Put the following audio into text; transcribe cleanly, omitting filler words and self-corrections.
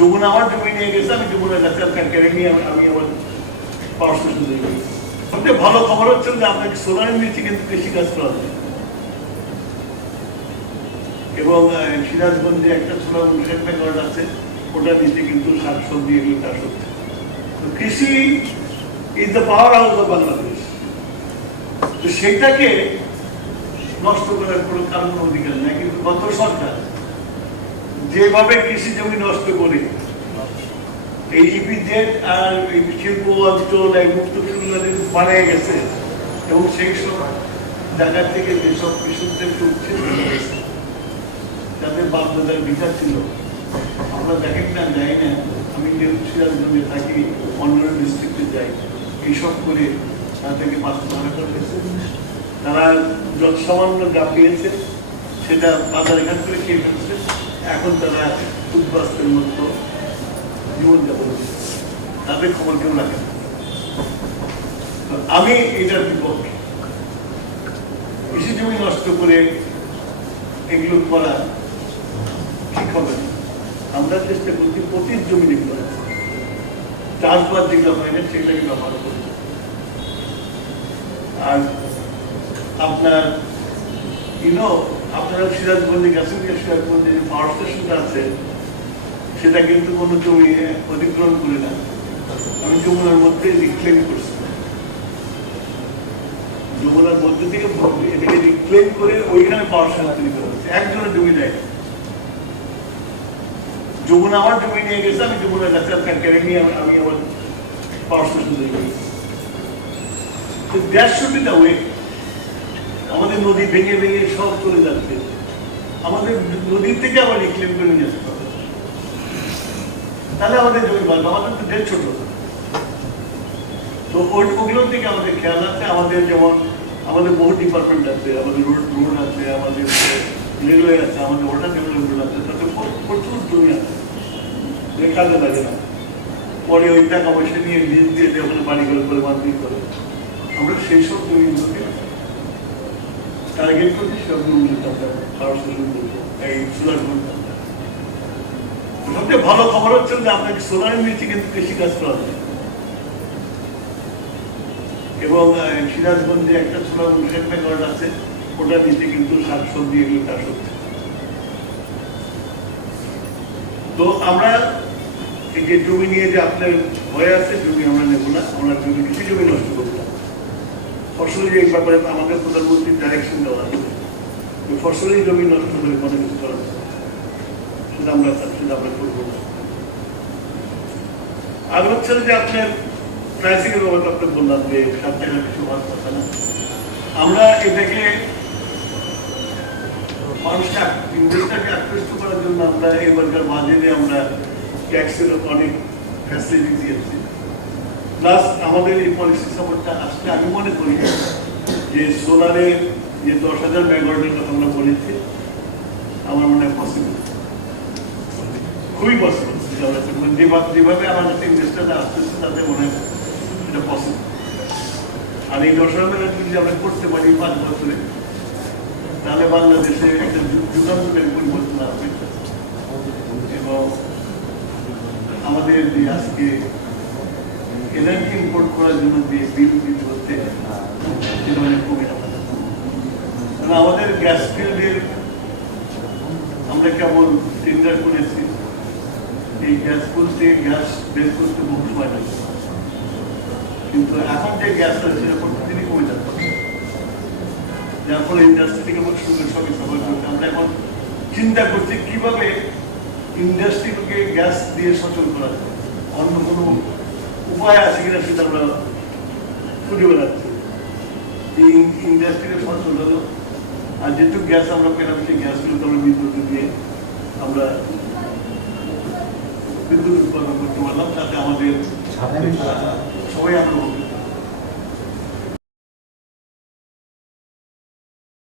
যমুনা আমার জমি নিয়ে গেছে, আমি যমুনার কাছে কেড়ে নিয়ে আমি আমার পাওয়ার স্টেশন দিয়ে গেছি। সবচেয়ে ভালো খবর হচ্ছে যে আপনাকে সোলার নিচে কিন্তু কৃষি কাজ করা যায় এবং সিরাজগঞ্জে একটা সোলার 59 মেগাওয়াট আছে, ওটা নিচে কিন্তু শাকসবজি এগুলো চাষ হচ্ছে। কৃষি is the power house of Bangladesh. তো সেইটাকে নষ্ট করার কোনো কারণ অধিকার নেই, কিন্তু গত সরকার যেভাবে কৃষি জমি নষ্ট করে এই ইপিজেড আর শিল্প অঞ্চল মুক্ত বানিয়ে গেছে এবং সেই সব জায়গা থেকে যেসব কৃষকদেরকে উচ্ছেদ করা গেছে, যাদের বাপদাদার বিচার ছিল, আমরা দেখেন না যাই না, আমি যেহেতু সিরাজগঞ্জে থাকি, অন্য ডিস্ট্রিক্টে যাই, এইসব করে তাদেরকে বাস্তবায়ন করা গেছে। তারা যত সামান্য যা পেয়েছে সেটা বাজার এখান করে খেয়ে ফেলছে, এখন তারা উদ্বাস্তের মতো জীবনযাপন করছে, তাদের খবর কেউ রাখে না। আমি এটার বিপক্ষে। কৃষি জমি নষ্ট করে এগুলো করা ঠিক হবে না। আমরা চেষ্টা করছি পতিত জমি যেগুলো আছে, চাষবাস যেগুলো হয় না সেগুলোকে ব্যবহার করব। আর আপনার আপনারা সিরাজগঞ্জে গেছেন, সিরাজগঞ্জে যে পাওয়ার স্টেশনটা আছে সেটা কিন্তু কোনো জমি অধিগ্রহণ করে না, আমি যমুনার মধ্যে রিক্লেম করছি, যমুনার মধ্যে থেকে এটাকে রিক্লেম করে ওইখানে পাওয়ার স্টেশন তৈরি করা হচ্ছে। একজনের জমি দেয়, যমুনা আমার জমি নিয়ে গেছে, আমি যমুনার কাছে কেড়ে নিয়ে আমি আমার পাওয়ার স্টেশন তৈরি করেছি। That should be the way. আমাদের নদী ভেঙে ভেঙে সব চলে যাচ্ছে, আমাদের নদীর থেকে আবার রিক্লেম করে নিয়ে আসতে হবে, তাহলে আমাদের জমি বাড়বে। আমাদের তো দেশ ছোট, তো ওগুলোর দিকে আমাদের খেয়াল আছে। আমাদের যেমন আমাদের বহু ডিপার্টমেন্ট আছে, আমাদের রোড আছে, আমাদের রেলওয়ে আছে, আমাদের ওয়াটার ডেভেলপমেন্ট আছে, তাতে প্রচুর জমি আছে, কাজে লাগে না। পরে ওই টাকা পয়সা নিয়ে লিজ দিয়ে ওখানে বাড়িঘর করে মান্দির করে, আমরা সেই সব জমিগুলোকে টার্গেট করছি, সবগুলোকে আমরা পাওয়ার স্টেশন করবো, এই সোলার করবো। সবচেয়ে ভালো খবর হচ্ছে যে আপনাকে সোলার নিচে কিন্তু কৃষি কাজ করা যায় এবং সিরাজগঞ্জে একটা সোলার 59 মেগাওয়াট আছে, ওটা নিচে কিন্তু শাকসবজি এগুলো চাষ হচ্ছে। তো আমরা এই যে জমি নিয়ে যে আপনার ভয় আছে, জমি আমরা নেব না, আমরা জমি কৃষি জমি নষ্ট করবো না। ফসলি এই ব্যাপারে আমাদের প্রধানমন্ত্রীর ডাইরেকশন দেওয়া আছে, ফসলি জমি নষ্ট করে কোনো কিছু করা যায় সেটা আমরা করবো না। আর হচ্ছে যে আপনার প্রাইসিং এর ব্যাপারে আপনাকে বললাম যে 7 টাকা কিছু হওয়ার কথা না। আমরা এটাকে মানুষকে ইনভেস্টারকে আকৃষ্ট করার জন্য আমরা এবারকার বাজেটে আমরা ট্যাক্সের অনেক ফ্যাসিলিটি দিয়েছি, প্লাস আমাদের এই পলিসি সাপোর্টটা আসলে আমি মনে করি যে সোলারের যে 10,000 মেগাওয়াটের কথা আমরা বলেছি, আমার মনে হয় পসিবল, খুবই পসিবল। যেভাবে আমাদের ইনভেস্টাররা আসতেছে তাদের মনে হয় এটা পসিবল। আর এই 10,000 মেগাওয়াট যদি আমরা করতে পারি 5 বছরে, তাহলে বাংলাদেশে একটা যুগান্তরের পরিবর্তন আসবে এবং আমাদের যে আজকে এনার্জি ইম্পোর্ট করার জন্য যে বিল দিতে হচ্ছে সেটা অনেক কমে যাবে। কারণ আমাদের গ্যাস ফিল্ডের আমরা কেবল টেন্ডার করেছি, এই গ্যাস ফুল থেকে গ্যাস বের করতে বহু সময় লাগে, কিন্তু এখন যে গ্যাস আছে সেটা প্রতিদিনই কমে যাচ্ছে, যার ফলে ইন্ডাস্ট্রি থেকে সবই সফল করছে। আমরা এখন চিন্তা করছি কিভাবে ইন্ডাস্ট্রিকে গ্যাস দিয়ে সচল করা যায়, অন্য কোনো উপায় আছে কিনা সেটা আমরা খুঁজে বেড়াচ্ছি। এই ইন্ডাস্ট্রিকে সচল হলো, আর যেটুকু গ্যাস আমরা পেলাম সেই গ্যাসগুলোকে আমরা বিদ্যুৎ দিয়ে আমরা বিদ্যুৎ উৎপাদন করতে পারলাম, তাতে আমাদের সবাই আমরা